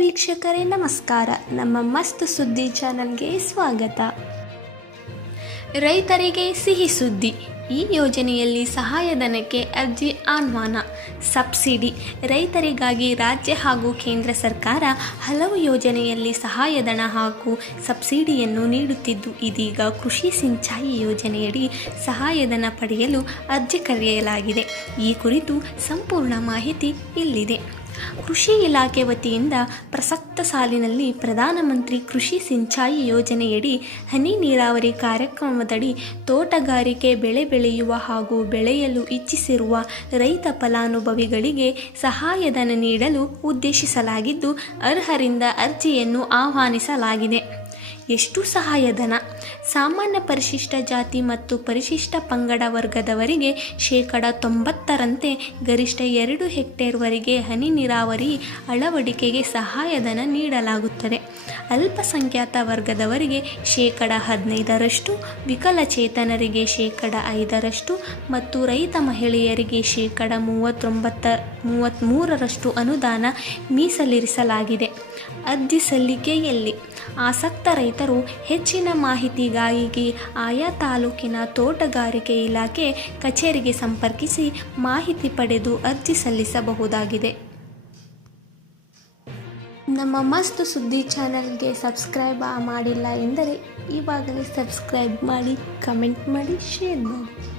ವೀಕ್ಷಕರೇ ನಮಸ್ಕಾರ. ನಮ್ಮ ಮಸ್ತ್ ಸುದ್ದಿ ಚಾನಲ್ಗೆ ಸ್ವಾಗತ. ರೈತರಿಗೆ ಸಿಹಿ ಸುದ್ದಿ. ಈ ಯೋಜನೆಯಲ್ಲಿ ಸಹಾಯಧನಕ್ಕೆ ಅರ್ಜಿ ಆಹ್ವಾನ. ಸಬ್ಸಿಡಿ. ರೈತರಿಗಾಗಿ ರಾಜ್ಯ ಹಾಗೂ ಕೇಂದ್ರ ಸರ್ಕಾರ ಹಲವು ಯೋಜನೆಯಲ್ಲಿ ಸಹಾಯಧನ ಹಾಗೂ ಸಬ್ಸಿಡಿಯನ್ನು ನೀಡುತ್ತಿದ್ದು, ಇದೀಗ ಕೃಷಿ ಸಿಂಚಾಯಿ ಯೋಜನೆಯಡಿ ಸಹಾಯಧನ ಪಡೆಯಲು ಅರ್ಜಿ ಕರೆಯಲಾಗಿದೆ. ಈ ಕುರಿತು ಸಂಪೂರ್ಣ ಮಾಹಿತಿ ಇಲ್ಲಿದೆ. ಕೃಷಿ ಇಲಾಖೆ ವತಿಯಿಂದ ಪ್ರಸಕ್ತ ಸಾಲಿನಲ್ಲಿ ಪ್ರಧಾನಮಂತ್ರಿ ಕೃಷಿ ಸಿಂಚಾಯಿ ಯೋಜನೆಯಡಿ ಹನಿ ನೀರಾವರಿ ಕಾರ್ಯಕ್ರಮದಡಿ ತೋಟಗಾರಿಕೆ ಬೆಳೆ ಬೆಳೆಯುವ ಹಾಗೂ ಬೆಳೆಯಲು ಇಚ್ಛಿಸಿರುವ ರೈತ ಫಲಾನುಭವಿಗಳಿಗೆ ಸಹಾಯಧನ ನೀಡಲು ಉದ್ದೇಶಿಸಲಾಗಿದ್ದು, ಅರ್ಹರಿಂದ ಅರ್ಜಿಯನ್ನು ಆಹ್ವಾನಿಸಲಾಗಿದೆ. ಎಷ್ಟು ಸಹಾಯಧನ? ಸಾಮಾನ್ಯ ಪರಿಶಿಷ್ಟ ಜಾತಿ ಮತ್ತು ಪರಿಶಿಷ್ಟ ಪಂಗಡ ವರ್ಗದವರಿಗೆ 90%ರಂತೆ ಗರಿಷ್ಠ 2 ಹೆಕ್ಟೇರ್ವರೆಗೆ ಹನಿ ನೀರಾವರಿ ಅಳವಡಿಕೆಗೆ ಸಹಾಯಧನ ನೀಡಲಾಗುತ್ತದೆ. ಅಲ್ಪಸಂಖ್ಯಾತ ವರ್ಗದವರಿಗೆ 15%, ವಿಕಲಚೇತನರಿಗೆ 5% ಮತ್ತು ರೈತ ಮಹಿಳೆಯರಿಗೆ 33% ಅನುದಾನ ಮೀಸಲಿರಿಸಲಾಗಿದೆ. ಅರ್ಜಿ ಸಲ್ಲಿಕೆಯಲ್ಲಿ ಆಸಕ್ತ ರೈತರು ಹೆಚ್ಚಿನ ಮಾಹಿತಿಗಾಗಿ ಆಯಾ ತಾಲೂಕಿನ ತೋಟಗಾರಿಕೆ ಇಲಾಖೆ ಕಚೇರಿಗೆ ಸಂಪರ್ಕಿಸಿ ಮಾಹಿತಿ ಪಡೆದು ಅರ್ಜಿ ಸಲ್ಲಿಸಬಹುದಾಗಿದೆ. ನಮ್ಮ ಮಸ್ತ್ ಸುದ್ದಿ ಚಾನಲ್ಗೆ ಸಬ್ಸ್ಕ್ರೈಬ್ ಮಾಡಿಲ್ಲ ಎಂದರೆ ಈವಾಗಲೇ ಸಬ್ಸ್ಕ್ರೈಬ್ ಮಾಡಿ, ಕಮೆಂಟ್ ಮಾಡಿ, ಶೇರ್ ಮಾಡಿ.